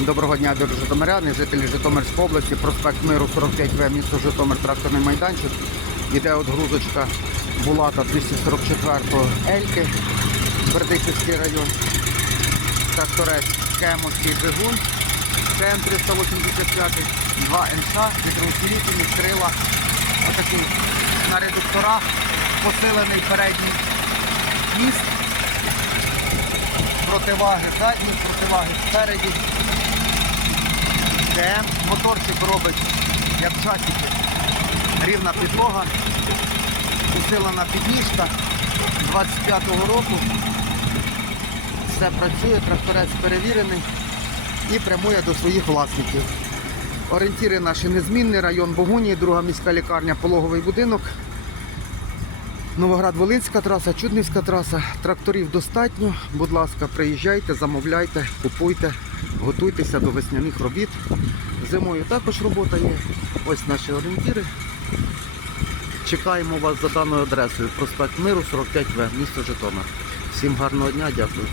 Доброго дня, дорогі житомиряни, жителі Житомирської області, проспект Миру 45В, місто Житомир, тракторний майданчик. Іде отгрузочка Булата 244-го Ельки, Бердичівський район. Тракторець Кемовський двигун, КМ 385, 2 НШ, вітроусилителі, крила, отакий на редукторах, посилений передній міст, противаги задні, противаги спереді. КМ, моторчик робить, як часики, рівна підлога, усилена підніжка 25-го року. Все працює, тракторець перевірений і прямує до своїх власників. Орієнтіри наші незмінні, район Богунії, друга міська лікарня, пологовий будинок. Новоград-Волинська траса, Чуднівська траса. Тракторів достатньо. Будь ласка, приїжджайте, замовляйте, купуйте, готуйтеся до весняних робіт. Зимою також робота є. Ось наші орієнтіри. Чекаємо вас за даною адресою. Проспект Миру 45В, місто Житомир. Всім гарного дня, дякую.